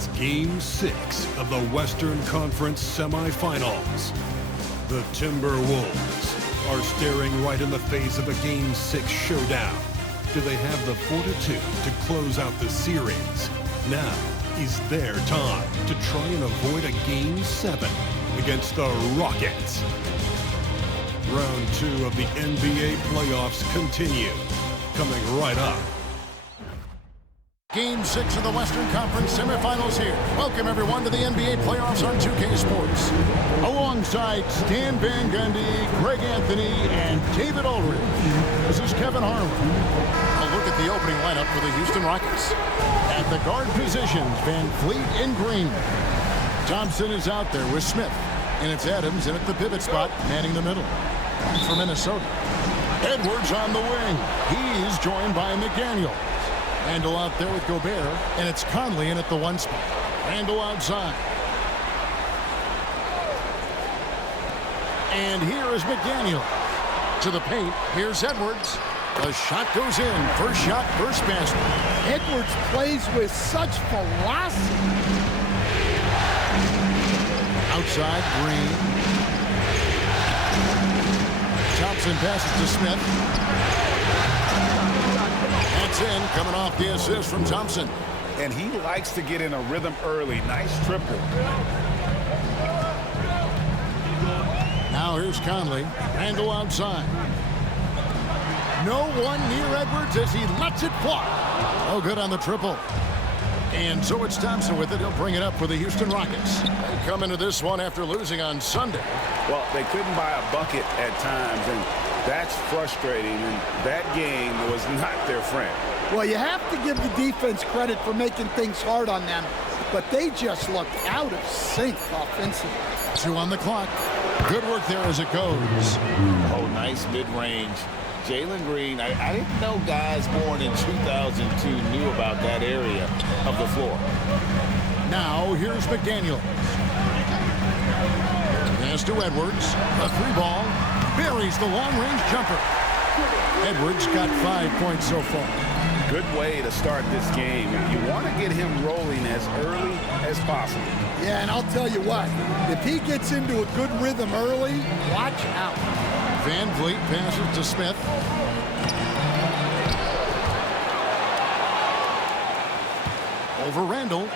It's Game 6 of the Western Conference semifinals. The Timberwolves are staring right in the face of a Game 6 showdown. Do they have the fortitude to close out the series? Now is their time to try and avoid a Game 7 against the Rockets. Round 2 of the NBA playoffs continue. Coming right up. Game 6 of the Western Conference semifinals here. Welcome, everyone, to the NBA playoffs on 2K Sports. Alongside Stan Van Gundy, Greg Anthony, and David Ulrich, this is Kevin Harlan. A look at the opening lineup for the Houston Rockets. At the guard positions, Van Fleet and Green. Thompson is out there with Smith. And it's Adams in at the pivot spot, manning the middle. For Minnesota, Edwards on the wing. He's joined by McDaniel. Randall out there with Gobert, and it's Conley in at the 1 spot. Randall outside. And here is McDaniel. To the paint, here's Edwards. The shot goes in. First shot, first basket. Edwards plays with such velocity. Outside, Green. Thompson passes to Smith. That's in, coming off the assist from Thompson. And he likes to get in a rhythm early. Nice triple. Now here's Conley. Randall outside. No one near Edwards as he lets it fly. Oh, good on the triple. And so it's Thompson with it. He'll bring it up for the Houston Rockets. They come into this one after losing on Sunday. Well, they couldn't buy a bucket at times, and that's frustrating, and that game was not their friend. Well, you have to give the defense credit for making things hard on them, but they just looked out of sync offensively. 2 on the clock. Good work there as it goes. Oh, nice mid-range. Jalen Green, I didn't know guys born in 2002 knew about that area of the floor. Now, here's McDaniel. Pass to Edwards. A 3-ball. Buries the long-range jumper. Edwards got 5 points so far. Good way to start this game. You want to get him rolling as early as possible. Yeah, and I'll tell you what, if he gets into a good rhythm early, watch out. Van Fleet passes to Smith. Over Randall.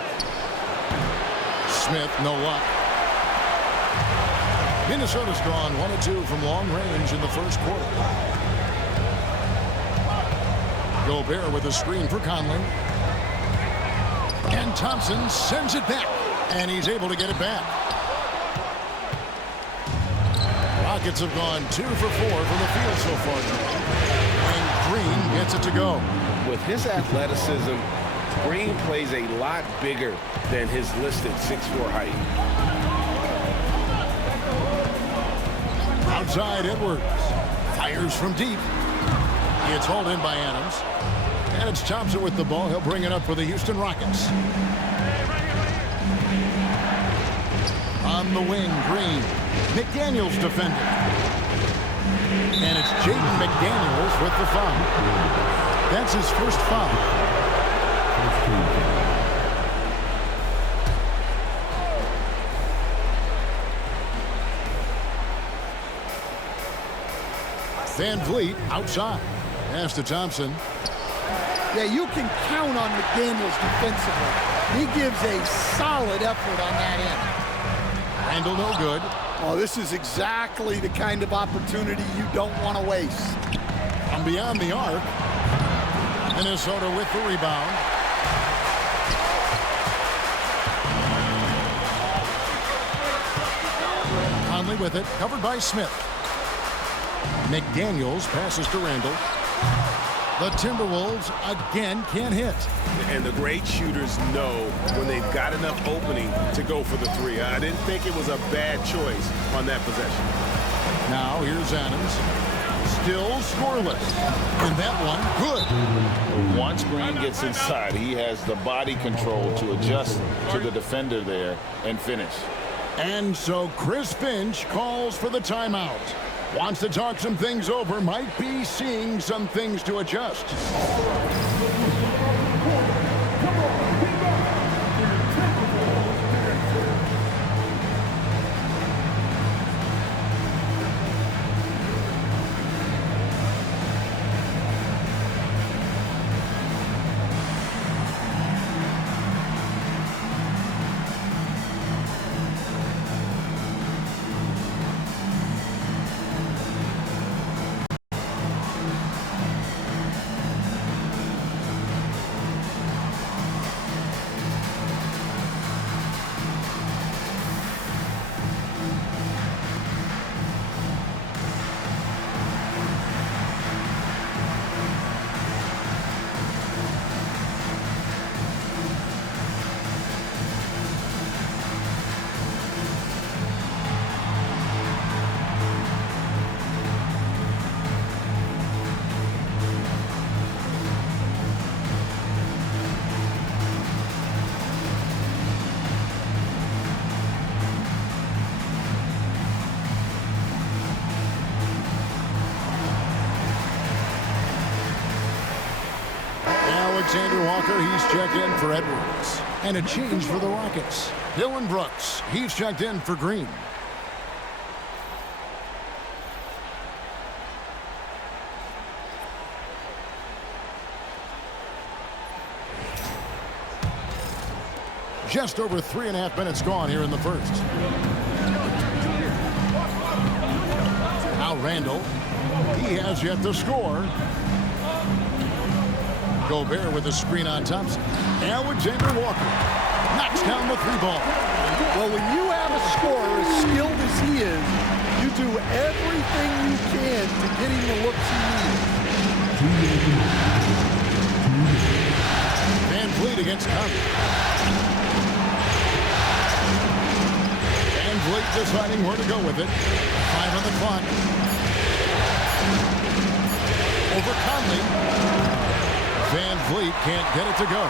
Smith, no luck. Minnesota's drawn 1 of 2 from long range in the first quarter. Gobert with a screen for Conley. And Thompson sends it back. And he's able to get it back. Rockets have gone 2 for 4 from the field so far. And Green gets it to go. With his athleticism, Green plays a lot bigger than his listed 6'4" height. Outside Edwards. Fires from deep. It's hauled in by Adams. And it's Thompson with the ball. He'll bring it up for the Houston Rockets. On the wing, Green. McDaniels defending. And it's Jaden McDaniels with the foul. That's his first foul. Van Fleet outside. Pass to Thompson. Yeah, you can count on McDaniels defensively. He gives a solid effort on that end. Randall no good. Oh, this is exactly the kind of opportunity you don't want to waste. From beyond the arc. Minnesota with the rebound. Conley with it, covered by Smith. McDaniels passes to Randall. The Timberwolves again can't hit. And the great shooters know when they've got enough opening to go for the 3. I didn't think it was a bad choice on that possession. Now here's Adams. Still scoreless. And that one, good. Once Green gets inside, he has the body control to adjust to the defender there and finish. And so Chris Finch calls for the timeout. Wants to talk some things over, might be seeing some things to adjust. Alexander Walker, he's checked in for Edwards. And a change for the Rockets. Dylan Brooks, he's checked in for Green. Just over 3.5 minutes gone here in the first. Now Randall, he has yet to score. Gobert with a screen on Thompson. Alexander Walker knocks down the three ball. Well, when you have a scorer as skilled as he is, you do everything you can to get him the looks he needs. Van Vliet against Conley. Van Vliet deciding where to go with it. 5 on the clock. Over Conley. Van Vliet can't get it to go.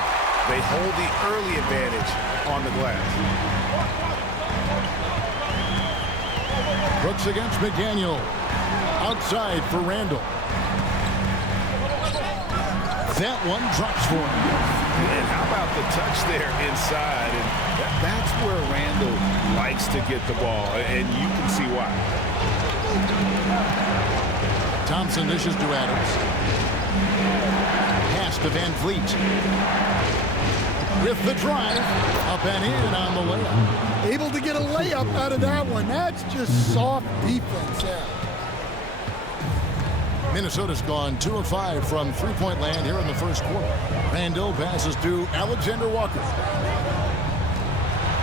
They hold the early advantage on the glass. Brooks against McDaniel. Outside for Randall. That one drops for him. And how about the touch there inside? And that's where Randall likes to get the ball, and you can see why. Thompson dishes to Adams. Pass to Van Vliet. With the drive, up and in on the layup. Able to get a layup out of that one. That's just soft defense there. Minnesota's gone 2 of 5 from three-point land here in the first quarter. Randall passes to Alexander Walker.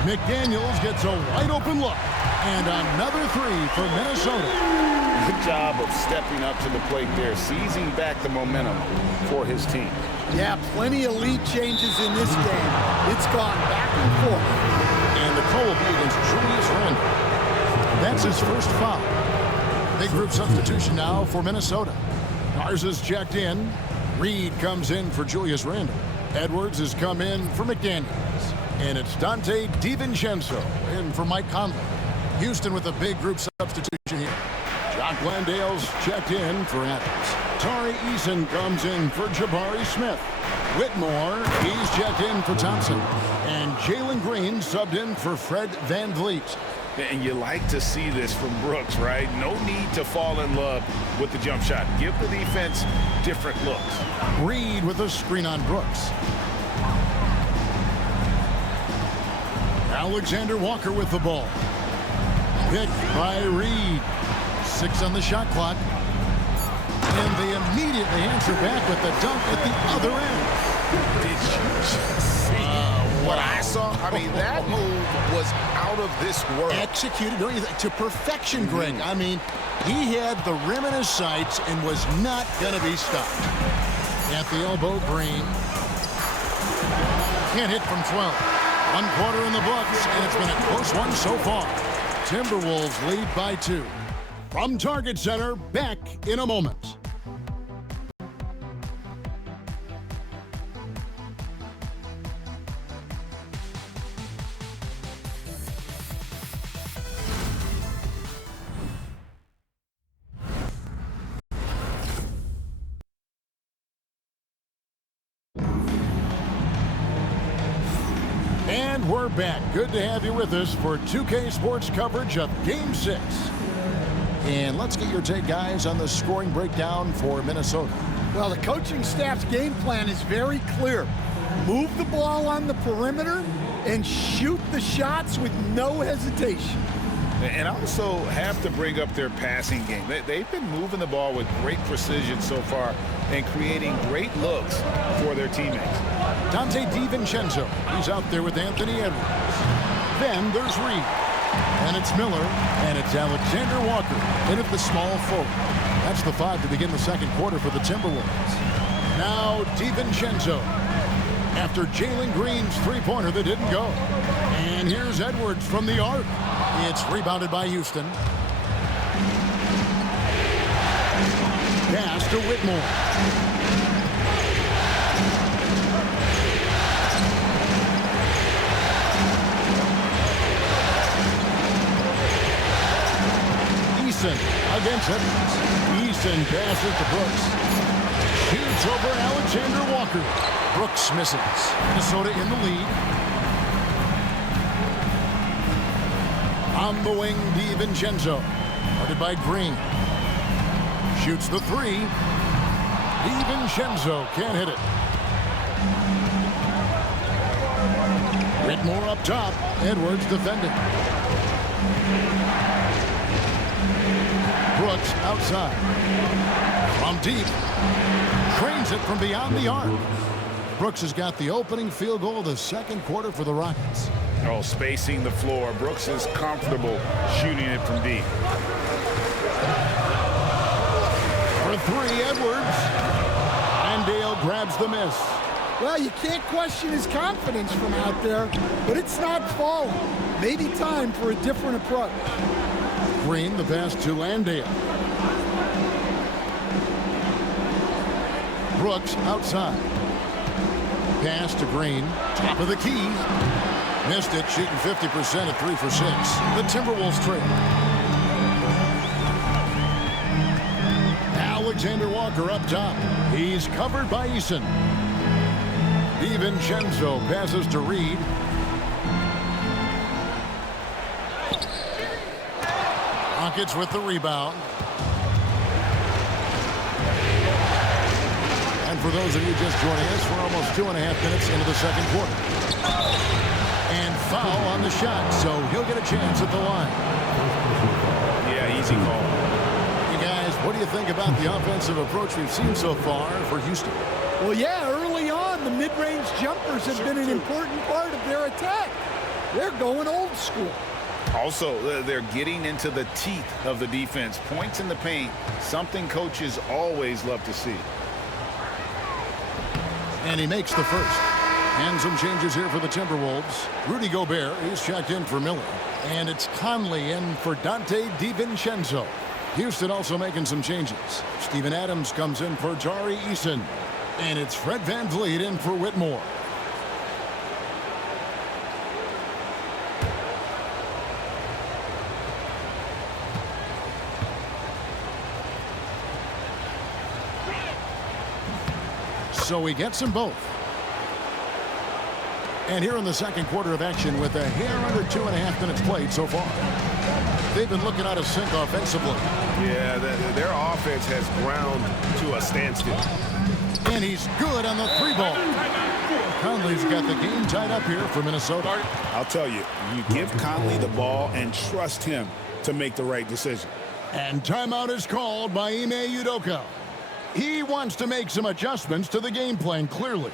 McDaniels gets a wide-open look. And another three for Minnesota. Good job of stepping up to the plate there, seizing back the momentum for his team. Yeah, plenty of lead changes in this game. It's gone back and forth. And the call will be against Julius Randle. That's his first foul. Big group substitution now for Minnesota. Garza's checked in. Reed comes in for Julius Randle. Edwards has come in for McDaniels. And it's Dante DiVincenzo in for Mike Conley. Houston with a big group substitution here. Jock Landale's checked in for Adams. Tari Eason comes in for Jabari Smith. Whitmore, he's checked in for Thompson. And Jalen Green subbed in for Fred Van Vliet. And you like to see this from Brooks, right? No need to fall in love with the jump shot. Give the defense different looks. Reed with a screen on Brooks. Alexander Walker with the ball. Picked by Reed. 6 on the shot clock. And they immediately answer back with the dunk at the other end. Did you just see what I saw? I mean, that move was out of this world. Executed, don't you think, to perfection, Greg. I mean, he had the rim in his sights and was not going to be stopped. At the elbow, Green. Can't hit from 12. 1 quarter in the books, and it's been a close one so far. Timberwolves lead by 2. From Target Center, back in a moment. And we're back. Good to have you with us for 2K Sports coverage of Game 6. And let's get your take, guys, on the scoring breakdown for Minnesota. Well, the coaching staff's game plan is very clear. Move the ball on the perimeter and shoot the shots with no hesitation. And also have to bring up their passing game. They've been moving the ball with great precision so far and creating great looks for their teammates. Dante DiVincenzo, he's out there with Anthony Edwards. Then there's Reed. And it's Miller, and it's Alexander Walker in at the small forward. That's the 5 to begin the second quarter for the Timberwolves. Now DiVincenzo after Jalen Green's three-pointer that didn't go. And here's Edwards from the arc. It's rebounded by Houston. Pass to Whitmore. Eason against Edwards. Eason passes to Brooks. Shoots over Alexander Walker. Brooks misses. Minnesota in the lead. On the wing, DiVincenzo. Guarded by Green. Shoots the three. DiVincenzo can't hit it. Whitmore up top. Edwards defending. Brooks outside. From deep. Trains it from beyond the arc. Brooks has got the opening field goal of the second quarter for the Rockets. Oh, spacing the floor. Brooks is comfortable shooting it from deep. For three, Edwards. And Dale grabs the miss. Well, you can't question his confidence from out there, but it's not falling. Maybe time for a different approach. Green, the pass to Landale. Brooks outside. Pass to Green. Top of the key. Missed it, shooting 50% at 3 for 6. The Timberwolves trail. Alexander Walker up top. He's covered by Eason. DiVincenzo passes to Reed. Rockets with the rebound. And for those of you just joining us, we're almost 2.5 minutes into the second quarter. And foul on the shot, so he'll get a chance at the line. Yeah, easy call. You guys, what do you think about the offensive approach we've seen so far for Houston? Well, yeah, early on, the mid-range jumpers have been an important part of their attack. They're going old school. Also, they're getting into the teeth of the defense. Points in the paint, something coaches always love to see. And he makes the first. And some changes here for the Timberwolves. Rudy Gobert is checked in for Miller. And it's Conley in for Dante DiVincenzo. Houston also making some changes. Steven Adams comes in for Tari Eason. And it's Fred VanVleet in for Whitmore. So he gets them both. And here in the second quarter of action with a hair under 2.5 minutes played so far. They've been looking out of sync offensively. Yeah, their offense has ground to a standstill. And he's good on the three ball. Conley's got the game tied up here for Minnesota. I'll tell you, you give Conley the ball and trust him to make the right decision. And timeout is called by Ime Udoka. He wants to make some adjustments to the game plan, clearly.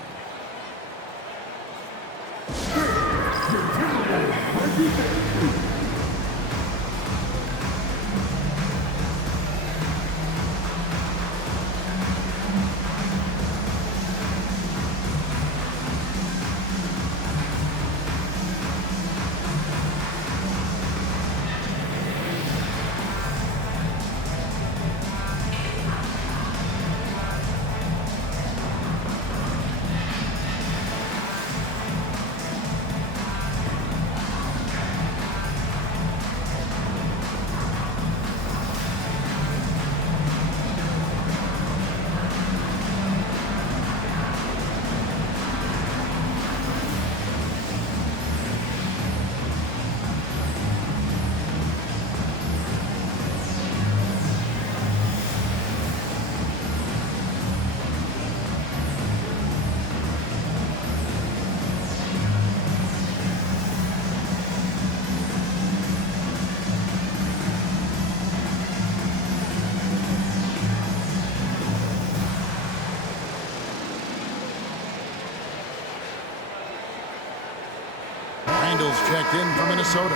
Checked in for Minnesota.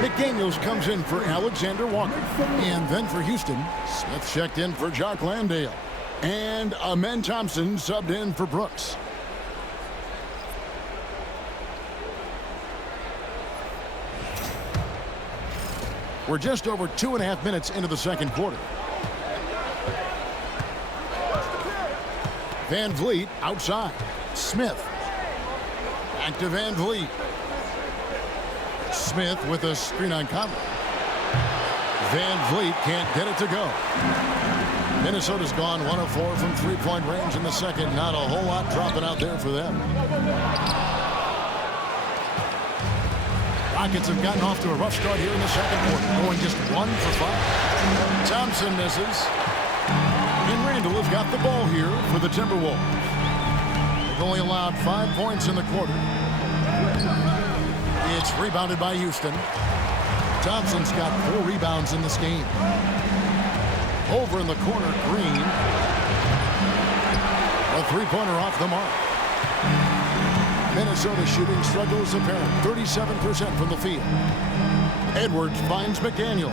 McDaniels comes in for Alexander Walker. And then for Houston, Smith checked in for Jock Landale. And Amen Thompson subbed in for Brooks. We're just over 2.5 minutes into the second quarter. VanVleet outside. Smith. Back to VanVleet. Smith with a screen on Conley. VanVleet can't get it to go. Minnesota's gone 1 of 4 from three-point range in the second. Not a whole lot dropping out there for them. Rockets have gotten off to a rough start here in the second quarter, going just 1 for 5. Thompson misses. And Randall has got the ball here for the Timberwolves. They've only allowed 5 points in the quarter. It's rebounded by Houston. Thompson's got 4 rebounds in this game. Over in the corner, Green. A three-pointer off the mark. Minnesota shooting struggles apparent. 37% from the field. Edwards finds McDaniel.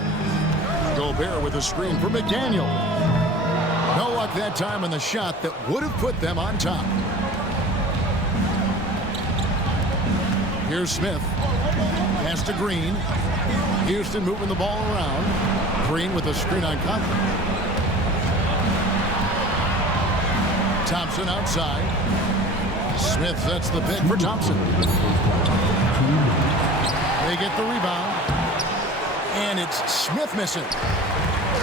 Gobert with a screen for McDaniel. No luck that time on the shot that would have put them on top. Here's Smith. Pass to Green. Houston moving the ball around. Green with a screen on Conley. Thompson outside. Smith sets the pick for Thompson. They get the rebound. And it's Smith missing.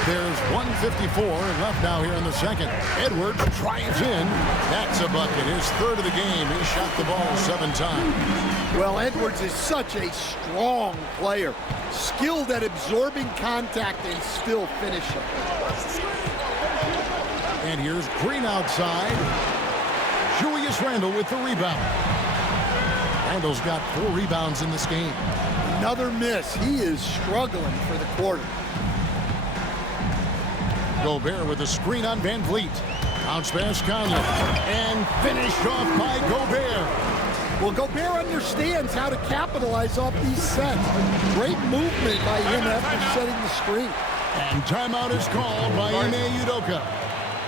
There's 1:54 left now here in the second. Edwards drives in. That's a bucket. His third of the game. He shot the ball 7 times. Well, Edwards is such a strong player. Skilled at absorbing contact and still finishing. And here's Green outside. Julius Randle with the rebound. Randle's got 4 rebounds in this game. Another miss. He is struggling for the quarter. Gobert with a screen on Van Vliet. Bounce pass Conley. And finished off by Gobert. Well, Gobert understands how to capitalize off these sets. Great movement by him after setting the screen. And timeout is called by Ime Udoka.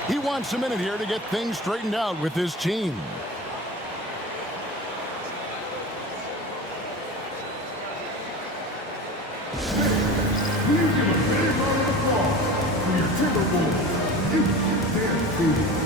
He wants a minute here to get things straightened out with his team. Please give a big round of applause for your Timberwolves. You dare to.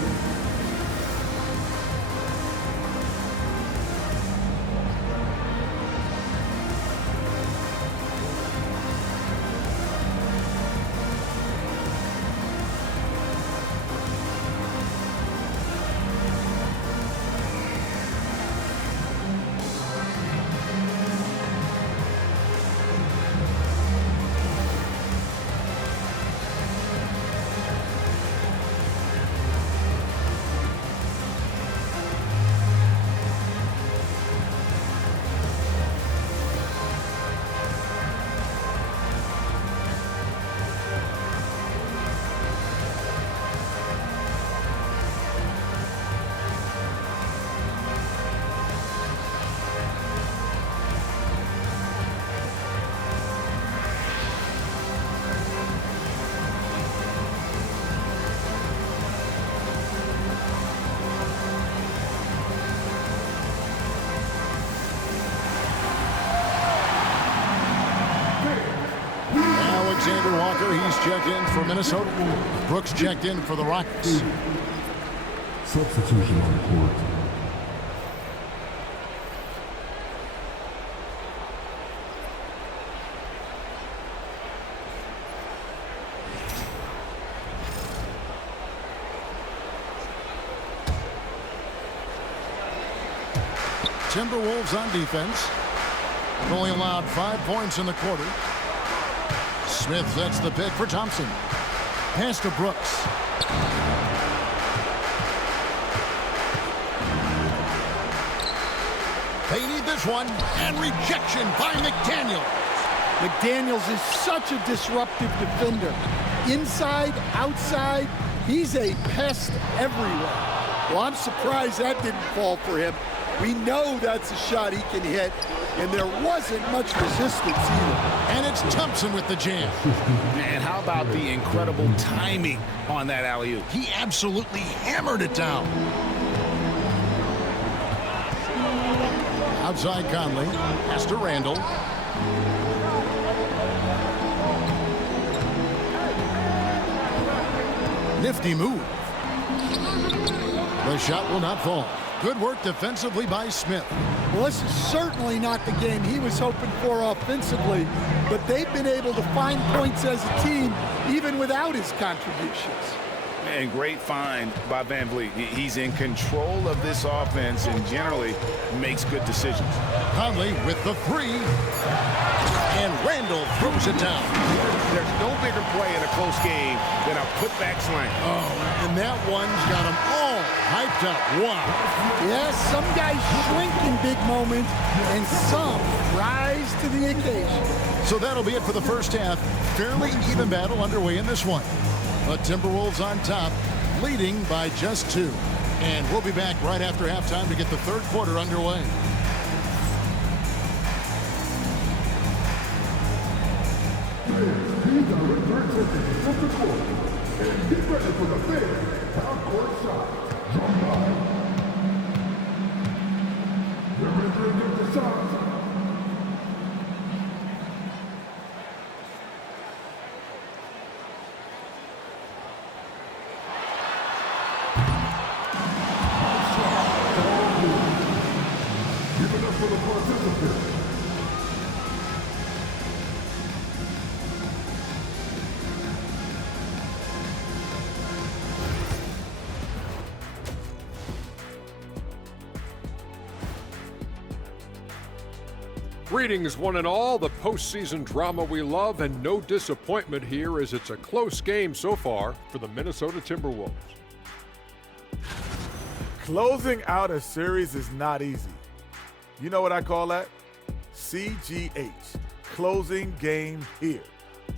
Alexander Walker, he's checked in for Minnesota. Brooks checked in for the Rockets. Substitution on the court. Timberwolves on defense. They've only allowed 5 points in the quarter. Smith sets the pick for Thompson. Pass to Brooks. They need this one. And rejection by McDaniels. McDaniels is such a disruptive defender. Inside, outside, he's a pest everywhere. Well, I'm surprised that didn't fall for him. We know that's a shot he can hit, and there wasn't much resistance either. And it's Thompson with the jam. And how about the incredible timing on that alley-oop? He absolutely hammered it down. Outside Conley. Pass to Randall. Nifty move. The shot will not fall. Good work defensively by Smith. Well, this is certainly not the game he was hoping for offensively, but they've been able to find points as a team even without his contributions. And great find by Van Vliet. He's in control of this offense and generally makes good decisions. Conley with the three. And Randall throws it down. There's no bigger play in a close game than a putback slam. Oh, and that one's got them all hyped up. Wow. Yes, some guys shrink in big moments, and some rise to the occasion. So that'll be it for the first half. Fairly even battle underway in this one. The Timberwolves on top, leading by just 2. And we'll be back right after halftime to get the third quarter underway. These are return tickets from the court. And get ready for the big half-court shot. Drum line. They're ready to get the shot. Give it up for the participants. Greetings, one and all. The postseason drama we love, and no disappointment here as it's a close game so far for the Minnesota Timberwolves. Closing out a series is not easy. You know what I call that? CGH, closing game here.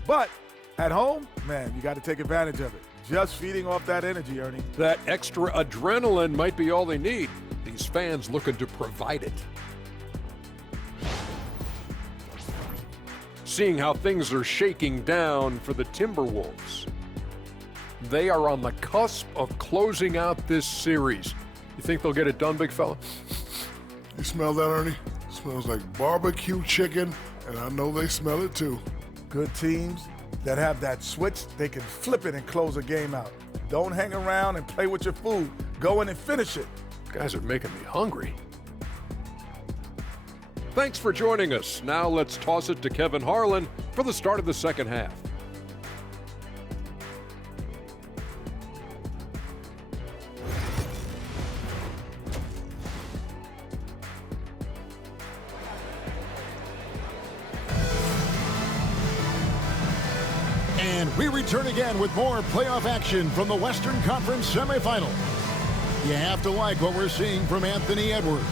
But at home, man, you got to take advantage of it. Just feeding off that energy, Ernie. That extra adrenaline might be all they need. These fans looking to provide it. Seeing how things are shaking down for the Timberwolves. They are on the cusp of closing out this series. You think they'll get it done, big fella? You smell that, Ernie? Smells like barbecue chicken, and I know they smell it too. Good teams that have that switch, they can flip it and close a game out. Don't hang around and play with your food. Go in and finish it. Guys are making me hungry. Thanks for joining us. Now let's toss it to Kevin Harlan for the start of the second half. And we return again with more playoff action from the Western Conference semifinals. You have to like what we're seeing from Anthony Edwards.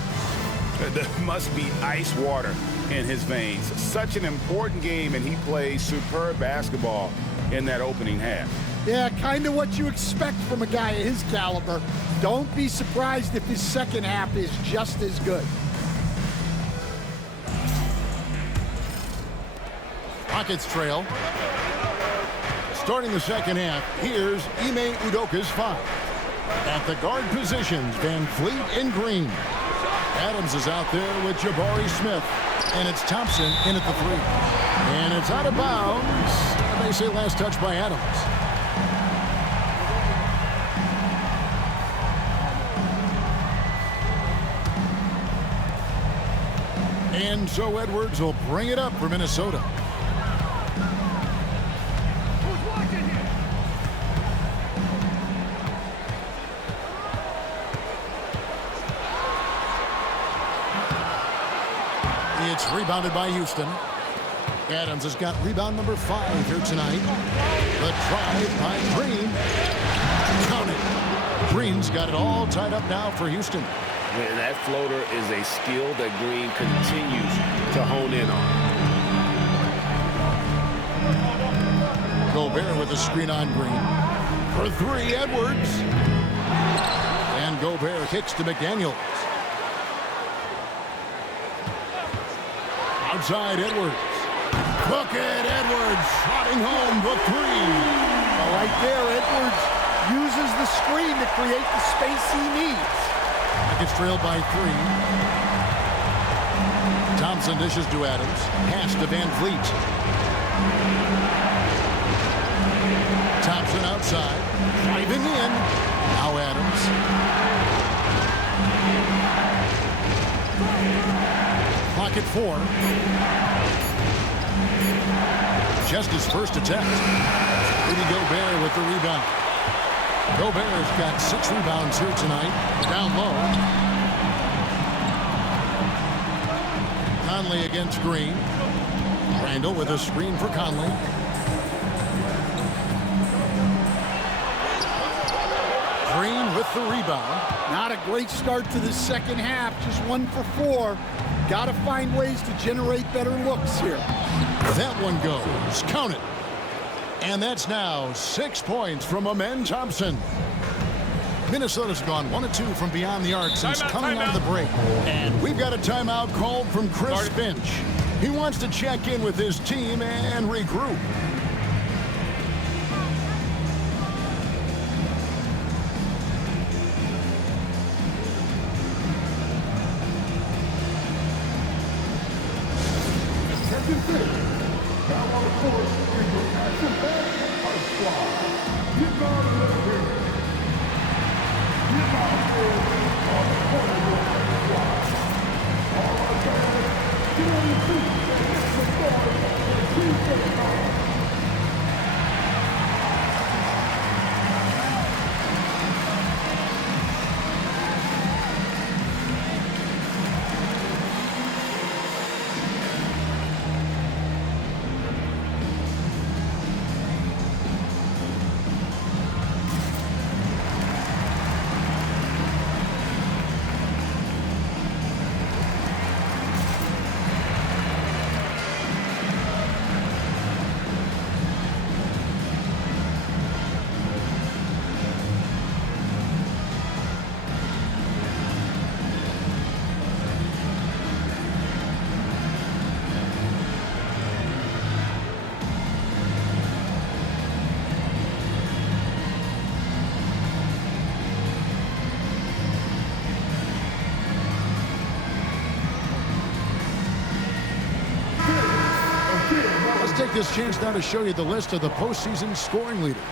There must be ice water in his veins. Such an important game, and he plays superb basketball in that opening half. Yeah, kind of what you expect from a guy of his caliber. Don't be surprised if his second half is just as good. Rockets trail. Starting the second half, here's Ime Udoka's five. At the guard positions, Van Vliet and Green. Adams is out there with Jabari Smith. And it's Thompson in at the three. And it's out of bounds. They say last touch by Adams. And so Edwards will bring it up for Minnesota. It's rebounded by Houston. Adams has got rebound number 5 here tonight. The drive by Green. Count it. Green's got it all tied up now for Houston. And that floater is a skill that Green continues to hone in on. Gobert with a screen on Green. For 3, Edwards. And Gobert kicks to McDaniels. Outside Edwards. Bucket Edwards slotting home the 3. Right there, Edwards uses the screen to create the space he needs. Rockets trailed by 3. Thompson dishes to Adams. Pass to Van Vliet. Thompson outside. Driving in. Now Adams. Clock at 4. Just his first attempt. Rudy Gobert with the rebound. Gobert's got 6 rebounds here tonight. Down low. Conley against Green. Randall with a screen for Conley. Green with the rebound. Not a great start to the second half. Just 1 for 4. Got to find ways to generate better looks here. That one goes. Count it. And that's now 6 points from Amen Thompson. Minnesota's gone 1 of 2 from beyond the arc since coming out of the break. And we've got a timeout called from Chris Finch. He wants to check in with his team and regroup. Now on the court is your action back by squad. Get on the left here. Get on the corner of the squad. All right, guys. Get on your feet and get some started for the team for the night. Take this chance now to show you the list of the postseason scoring leaders.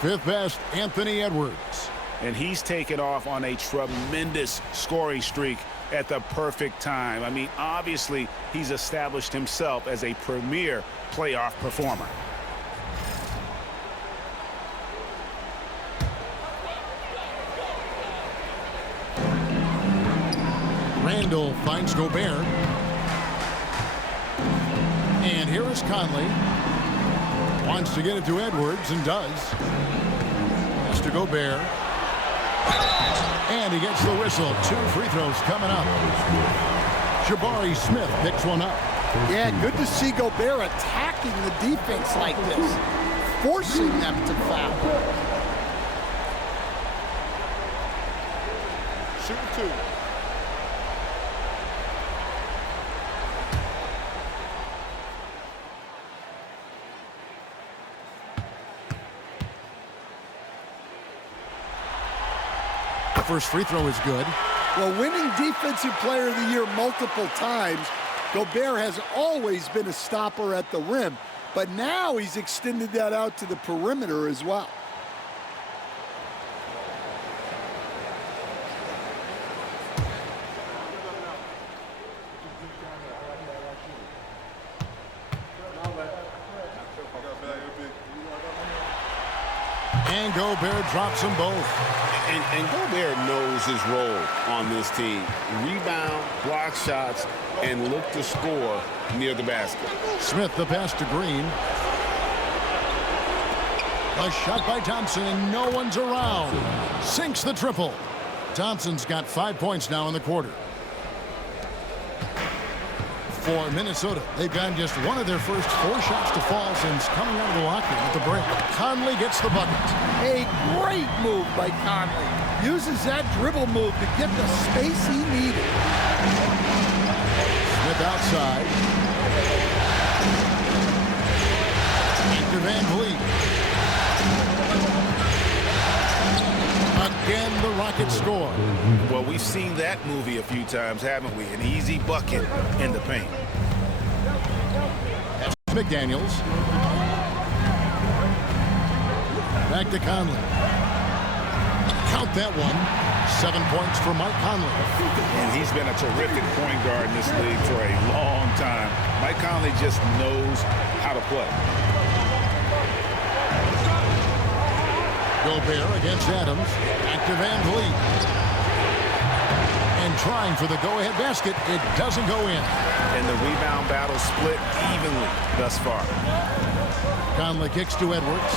5th best, Anthony Edwards. And he's taken off on a tremendous scoring streak at the perfect time. I mean, obviously, he's established himself as a premier playoff performer. Randall finds Gobert. And here is Conley. Wants to get it to Edwards and does. Pass to Gobert. And he gets the whistle. 2 free throws coming up. Jabari Smith picks one up. Yeah, good to see Gobert attacking the defense like this, forcing them to foul. Shoot 2. First free throw is good. Well, winning Defensive Player of the Year multiple times, Gobert has always been a stopper at the rim, but now he's extended that out to the perimeter as well. And Gobert drops them both. And Gobert knows his role on this team. Rebound, block shots, and look to score near the basket. Smith the pass to Green. A shot by Thompson, and no one's around. Sinks the triple. Thompson's got 5 points now in the quarter. For Minnesota, they've gotten just one of their first 4 shots to fall since coming out of the locker room at the break. Conley gets the bucket. A great move by Conley. Uses that dribble move to get the space he needed. Smith outside. Into Van Vliet. Again, the Rockets score. Well, we've seen that movie a few times, haven't we? An easy bucket in the paint. That's McDaniels. Back to Conley. Count that one. 7 points for Mike Conley. And he's been a terrific point guard in this league for a long time. Mike Conley just knows how to play. Gobert against Adams. Back to Van Vliet. And trying for the go-ahead basket. It doesn't go in. And the rebound battle split evenly thus far. Conley kicks to Edwards.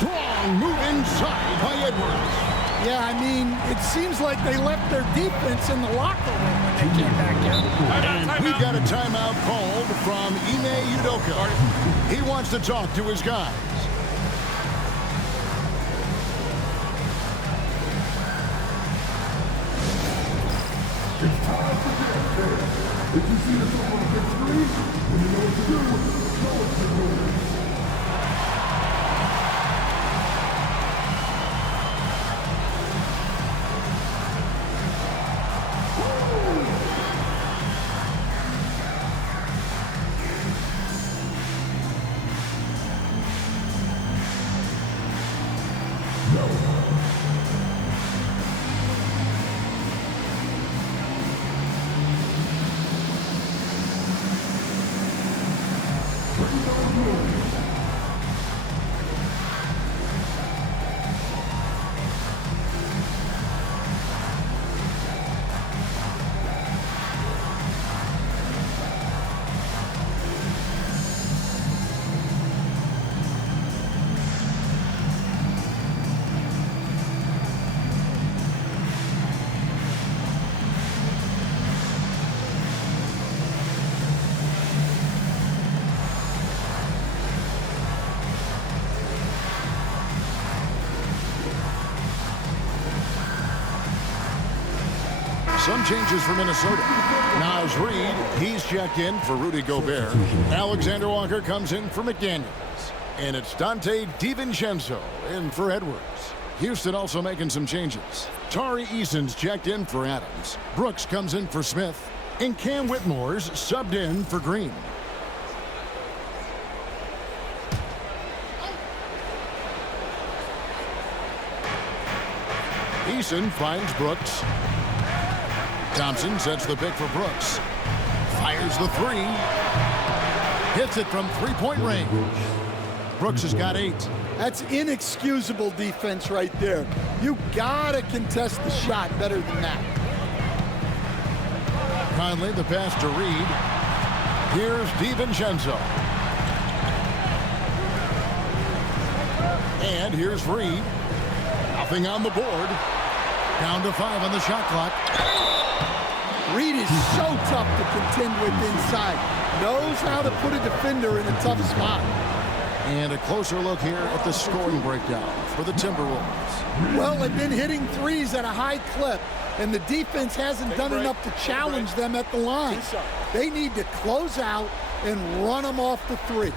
Strong move inside by Edwards. Yeah, I mean, it seems like they left their defense in the locker room when they came back out. And we've got a timeout called from Ime Udoka. He wants to talk to his guys. It's time for dance. If you see the someone get three, then you know what to do. Know what to do. Some changes for Minnesota. Naz Reid, he's checked in for Rudy Gobert. Alexander Walker comes in for McDaniels. And it's Dante DiVincenzo in for Edwards. Houston also making some changes. Tari Eason's checked in for Adams. Brooks comes in for Smith. And Cam Whitmore's subbed in for Green. Eason finds Brooks. Thompson sets the pick for Brooks. Fires the three. Hits it from three-point range. Brooks has got 8. That's inexcusable defense right there. You gotta contest the shot better than that. Conley, the pass to Reid. Here's DiVincenzo. And here's Reid. Nothing on the board. Down to 5 on the shot clock. Reid is so tough to contend with inside. Knows how to put a defender in a tough spot. And a closer look here at the scoring breakdown for the Timberwolves. Well, they've been hitting threes at a high clip, and the defense hasn't done enough to challenge them at the line. They need to close out and run them off the three.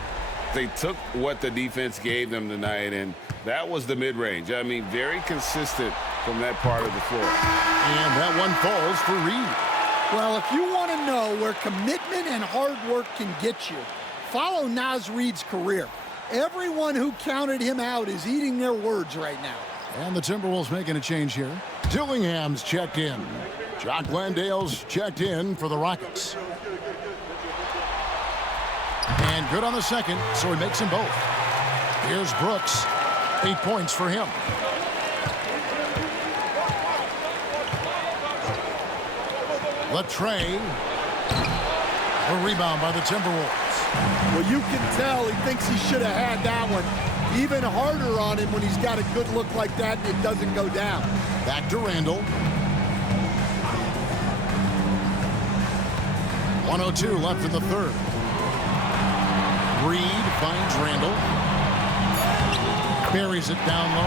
They took what the defense gave them tonight, and that was the mid-range. I mean, very consistent from that part of the floor. And that one falls for Reid. Well, if you want to know where commitment and hard work can get you, follow Naz Reid's career. Everyone who counted him out is eating their words right now. And the Timberwolves making a change here. Dillingham's checked in. Jock Landale's checked in for the Rockets. And good on the second, so he makes them both. Here's Brooks. 8 points for him. Latrey. A rebound by the Timberwolves. Well, you can tell he thinks he should have had that one. Even harder on him when he's got a good look like that and it doesn't go down. Back to Randall. 1:02 left in the third. Reid finds Randall. Buries it down low.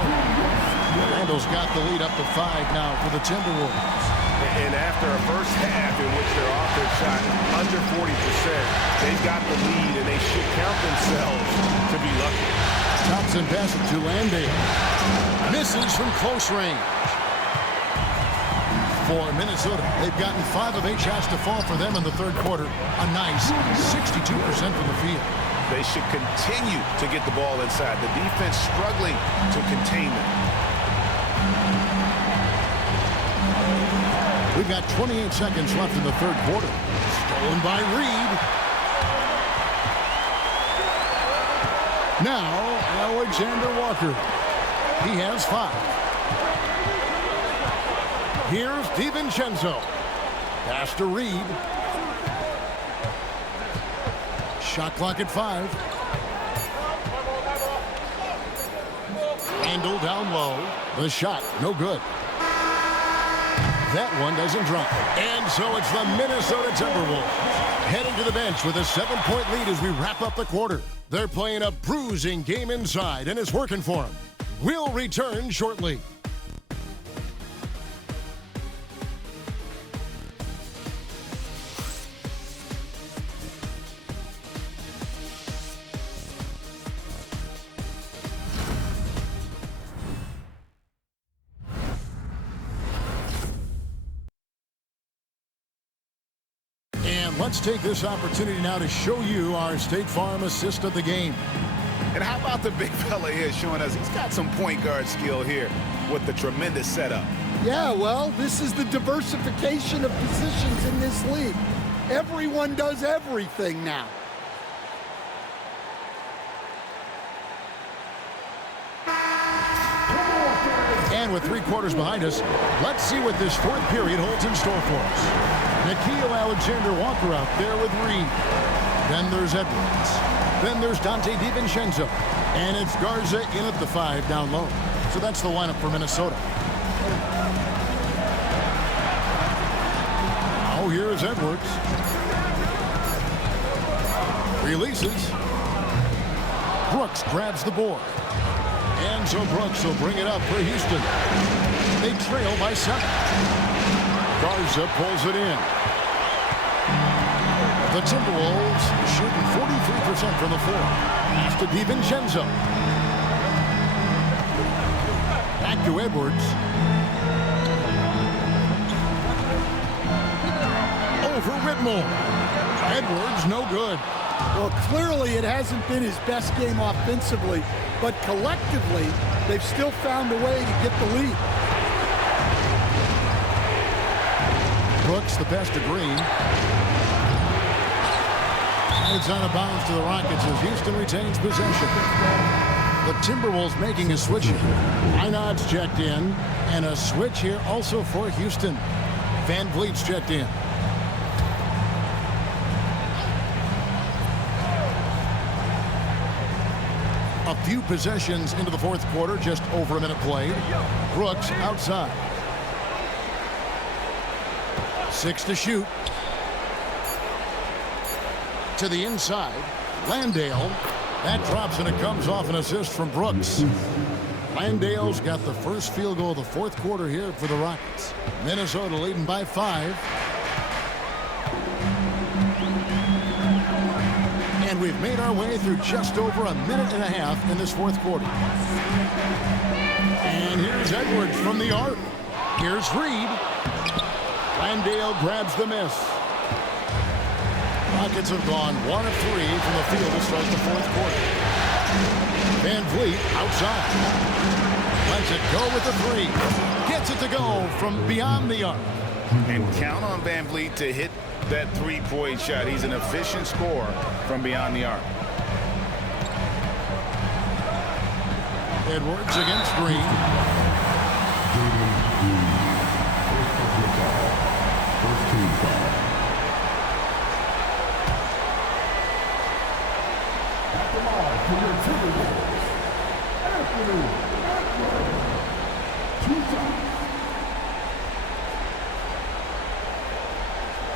Randall's got the lead up to 5 now for the Timberwolves. And after a first half in which their offense shot under 40%, they've got the lead, and they should count themselves to be lucky. Thompson passes to Landale. Misses from close range. For Minnesota, they've gotten 5 of 8 shots to fall for them in the third quarter. A nice 62% from the field. They should continue to get the ball inside. The defense struggling to contain them. We've got 28 seconds left in the third quarter. Stolen by Reid. Now, Alexander Walker. He has 5. Here's DiVincenzo. Pass to Reed. Shot clock at 5. Randall down low. The shot, no good. That one doesn't drop. And so it's the Minnesota Timberwolves heading to the bench with a 7-point lead as we wrap up the quarter. They're playing a bruising game inside, and it's working for them. We'll return shortly. Let's take this opportunity now to show you our State Farm assist of the game. And how about the big fella here showing us he's got some point guard skill here with the tremendous setup. Yeah, well, this is the diversification of positions in this league. Everyone does everything now. And with 3 quarters behind us, let's see what this 4th period holds in store for us. Nickeil Alexander-Walker out there with Reed. Then there's Edwards. Then there's Dante DiVincenzo. And it's Garza in at the 5 down low. So that's the lineup for Minnesota. Now here's Edwards. Releases. Brooks grabs the board. And so Brooks will bring it up for Houston. They trail by 7. Garza pulls it in. The Timberwolves shooting 43% from the floor. Pass to DiVincenzo. Back to Edwards. Over Whitmore. Edwards, no good. Well, clearly it hasn't been his best game offensively, but collectively, they've still found a way to get the lead. Brooks, the pass to Green. It's out of bounds to the Rockets as Houston retains possession. The Timberwolves making a switch. Einard's checked in, and a switch here also for Houston. Van Vliet's checked in. A few possessions into the 4th quarter, just over a minute played. Brooks outside. 6 to shoot. To the inside. Landale. That drops and it comes off an assist from Brooks. Landale's got the first field goal of the 4th quarter here for the Rockets. Minnesota leading by 5. And we've made our way through just over a minute and a half in this 4th quarter. And here's Edwards from the arc. Here's Reed. Landale grabs the miss. Rockets have gone 1 of 3 from the field to start the 4th quarter. Van Vliet outside. Lets it go with the 3. Gets it to go from beyond the arc. And count on Van Vliet to hit that 3-point shot. He's an efficient scorer from beyond the arc. Edwards against Green.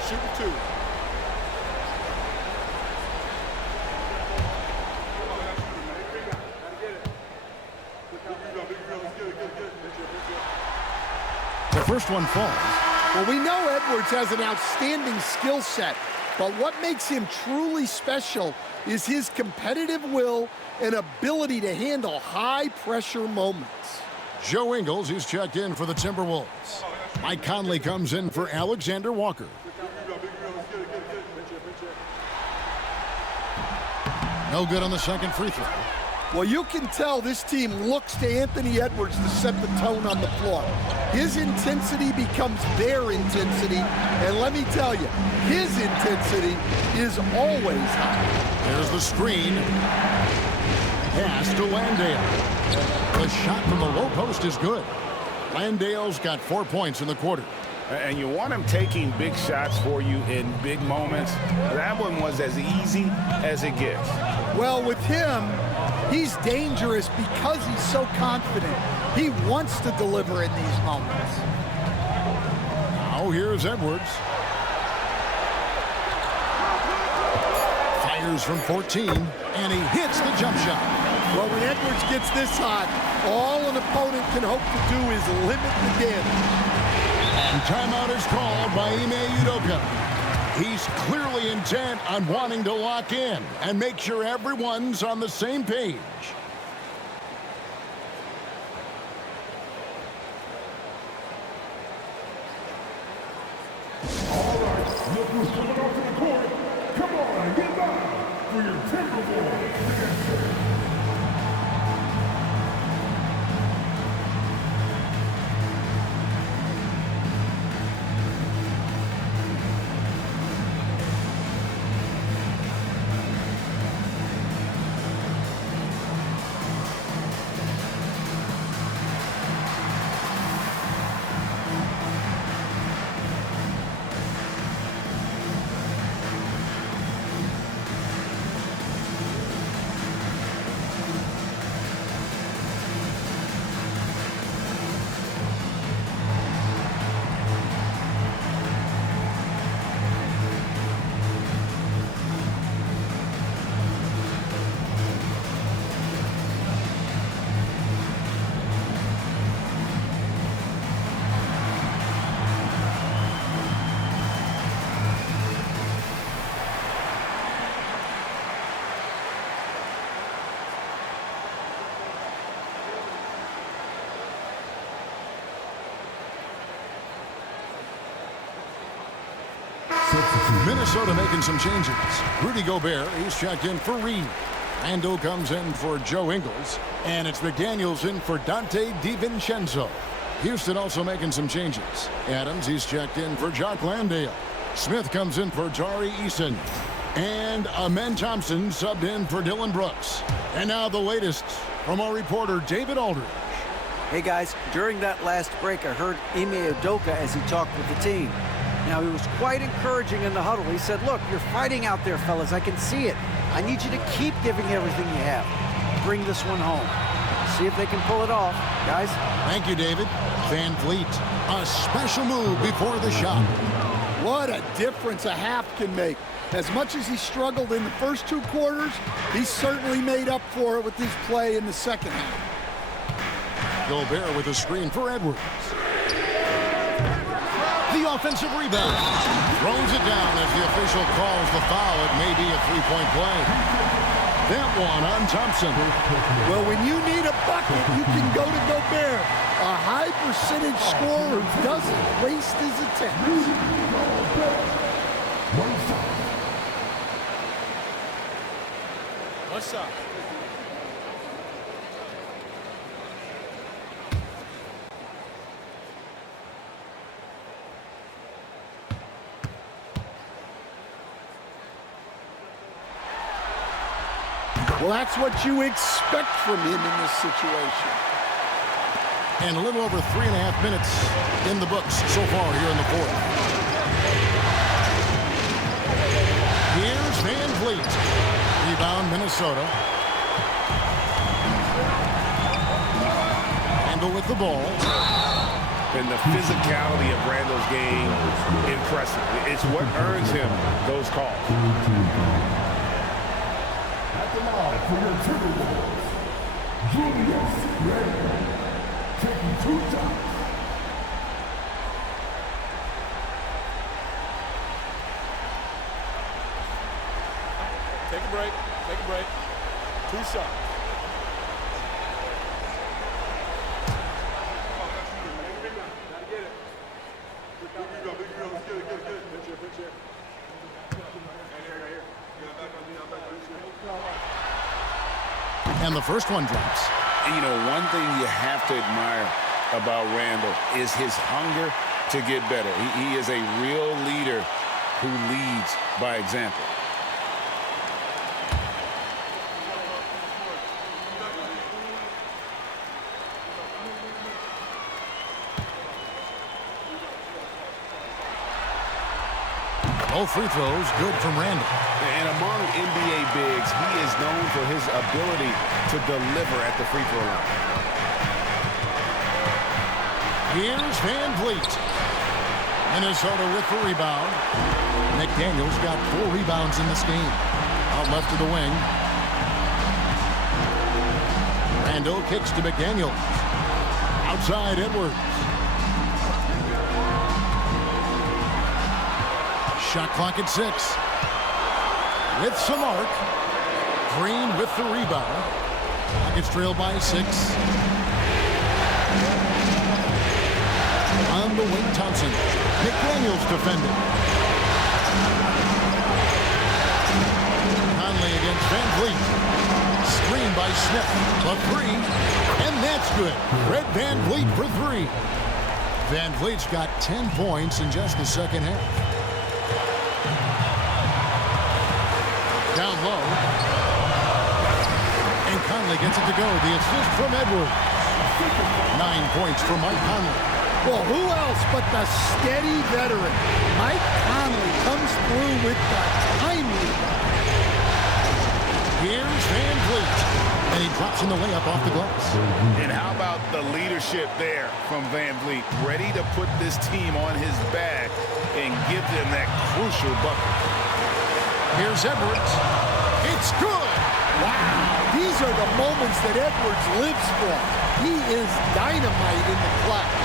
Shooting 2. The first one falls. Well, we know Edwards has an outstanding skill set, but what makes him truly special is his competitive will and ability to handle high-pressure moments. Joe Ingles, who's checked in for the Timberwolves. Mike Conley comes in for Alexander Walker. No good on the second free throw. Well, you can tell this team looks to Anthony Edwards to set the tone on the floor. His intensity becomes their intensity, and let me tell you, his intensity is always high. There's the screen. pass to Landale. The shot from the low post is good. Landale's got 4 points in the quarter. And you want him taking big shots for you in big moments. That one was as easy as it gets. Well, with him, he's dangerous because he's so confident. He wants to deliver in these moments. Now here's Edwards. Fires from 14, and he hits the jump shot. Well, when Edwards gets this hot, all an opponent can hope to do is limit the damage. And timeout is called by Ime Udoka. He's clearly intent on wanting to lock in and make sure everyone's on the same page. All right, look who's coming off to the court. Come on, get back for your Timberwolves. Minnesota making some changes. Rudy Gobert, he's checked in for Reed. Randle comes in for Joe Ingles. And it's McDaniels in for Dante DiVincenzo. Houston also making some changes. Adams, he's checked in for Jock Landale. Smith comes in for Tari Eason. And Amen Thompson subbed in for Dylan Brooks. And now the latest from our reporter, David Aldridge. Hey guys, during that last break, I heard Ime Udoka as he talked with the team. Now, he was quite encouraging in the huddle. He said, look, you're fighting out there, fellas. I can see it. I need you to keep giving everything you have. Bring this one home. See if they can pull it off. Guys? Thank you, David. Van Vliet, a special move before the shot. What a difference a half can make. As much as he struggled in the first 2 quarters, he certainly made up for it with his play in the second half. Gobert with a screen for Edwards. The offensive rebound. Throws it down as the official calls the foul. It may be a three-point play. That one on Thompson. Well, when you need a bucket, you can go to Gobert. A high percentage scorer who doesn't waste his attempts. What's up? Well, that's what you expect from him in this situation. And a little over 3.5 minutes in the books so far here in the fourth. Here's Van Vliet. Rebound, Minnesota. Randle with the ball. And the physicality of Randle's game, impressive. It's what earns him those calls. For your Timberwolves, Julius Randle, taking 2 shots. Take a break. Take a break. 2 shots. And the first one drops. You know, one thing you have to admire about Randle is his hunger to get better. He is a real leader who leads by example. Both free throws good from Randall. And among NBA bigs, he is known for his ability to deliver at the free throw line. Here's Van Vliet. Minnesota with the rebound. McDaniels got 4 rebounds in this game. Out left of the wing. Randall kicks to McDaniels. Outside Edwards. Shot clock at 6. With some arc. Green with the rebound. Rockets trail by 6. On the wing, Thompson. McDaniels defending. Conley against Van Vliet. Screen by Smith. The 3. And that's good. Fred Van Vliet for 3. Van Vliet's got 10 points in just the second half. Down low. And Conley gets it to go. The assist from Edwards. 9 points for Mike Conley. Well, who else but the steady veteran? Mike Conley comes through with the timely. Here's Van Vliet. And he drops in the layup off the glass. And how about the leadership there from Van Vliet? Ready to put this team on his back and give them that crucial bucket. Here's Edwards. It's good. Wow. These are the moments that Edwards lives for. He is dynamite in the clutch.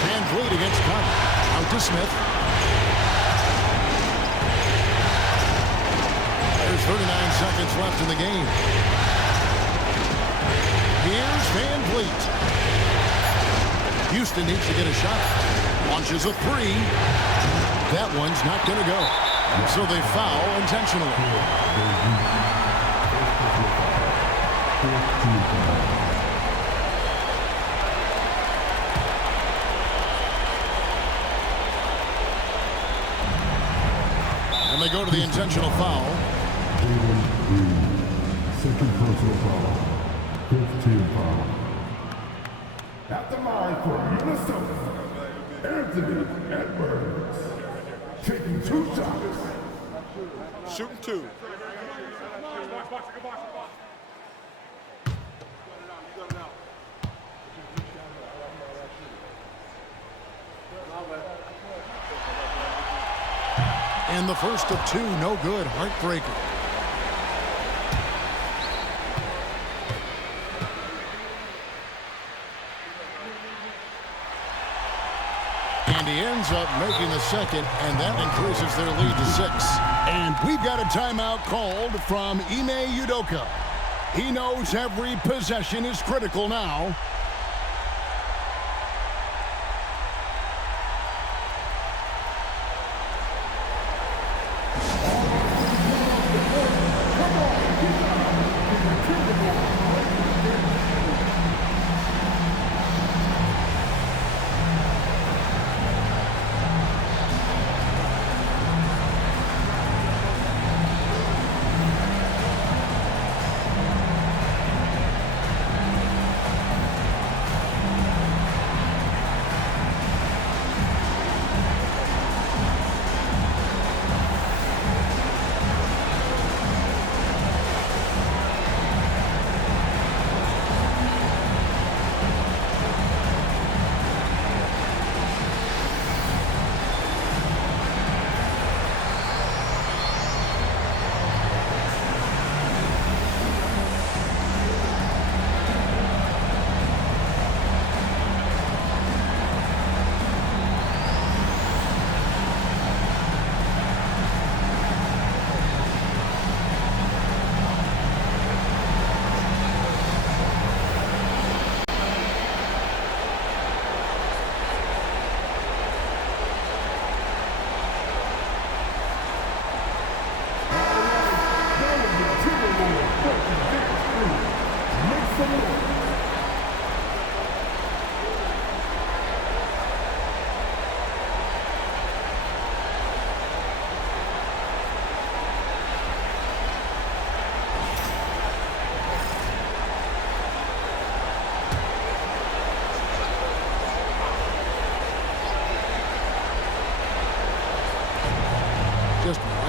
Van Vliet against Conley. Out to Smith. There's 39 seconds left in the game. Here's Van Vliet. Houston needs to get a shot. Launches a 3. That one's not going to go. So they foul intentionally. And they go to the intentional foul. Second personal foul. 15 foul. At the line for Minnesota, Anthony Edwards. Taking 2 shots. Shooting 2. And the first of 2, no good. Heartbreaker. And he ends up making the second, and that increases their lead to 6. And we've got a timeout called from Ime Udoka. He knows every possession is critical now.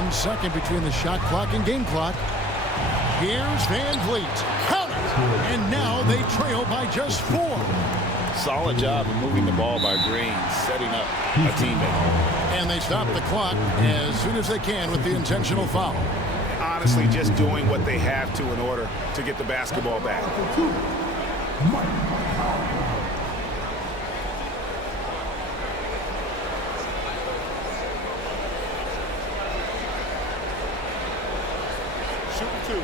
1 second between the shot clock and game clock. Here's Van Vliet. Count it! And now they trail by just 4. Solid job of moving the ball by Green, setting up a teammate. And they stop the clock as soon as they can with the intentional foul. Honestly, just doing what they have to in order to get the basketball back. Shooting 2.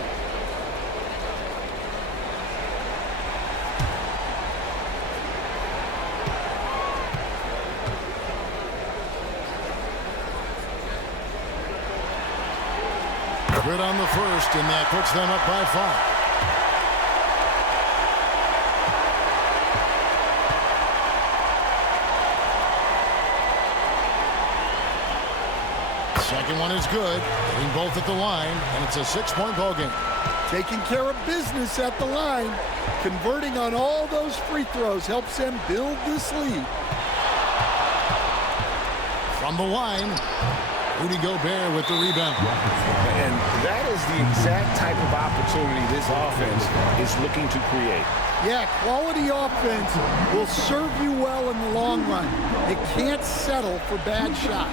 Good on the first, and that puts them up by 5. Second one is good. Hitting both at the line, and it's a 6-point ball game. Taking care of business at the line. Converting on all those free throws helps them build this lead. From the line, Rudy Gobert with the rebound. And that is the exact type of opportunity this offense is looking to create. Yeah, quality offense will serve you well in the long run. It can't settle for bad shots.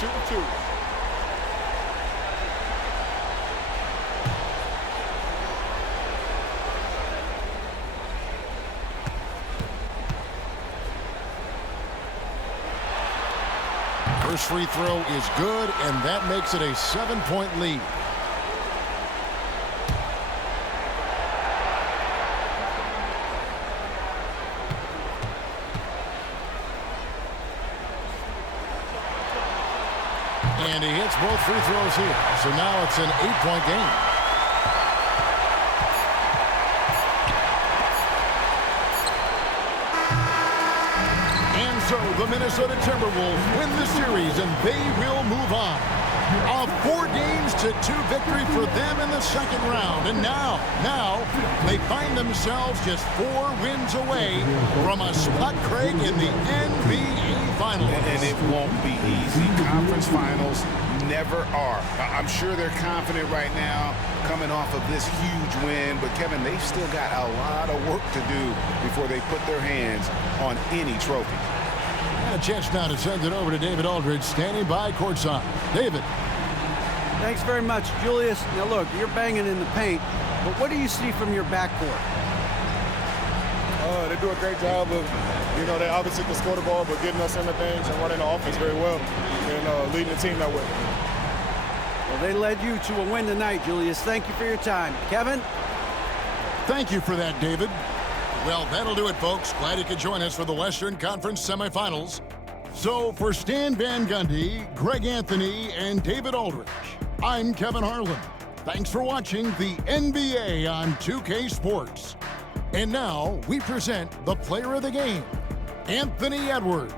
Shooting 2. First free throw is good, and that makes it a 7-point lead. And he hits both free throws here. So now it's an 8-point game. And so the Minnesota Timberwolves win the series, and they will move on. A 4-2 victory for them in the second round. And now they find themselves just 4 wins away from a spot, Craig, in the NBA Finals. And it won't be easy. Conference finals never are. I'm sure they're confident right now coming off of this huge win. But, Kevin, they've still got a lot of work to do before they put their hands on any trophy. And a chance now to send it over to David Aldridge, standing by courtside. David. Thanks very much, Julius. Now, look, you're banging in the paint, but what do you see from your backcourt? They do a great job of, they obviously can score the ball, but getting us into things and running the offense very well and leading the team that way. Well, they led you to a win tonight, Julius. Thank you for your time. Kevin? Thank you for that, David. Well, that'll do it, folks. Glad you could join us for the Western Conference semifinals. So for Stan Van Gundy, Greg Anthony, and David Aldridge, I'm Kevin Harlan. Thanks for watching the NBA on 2K Sports. And now we present the player of the game, Anthony Edwards.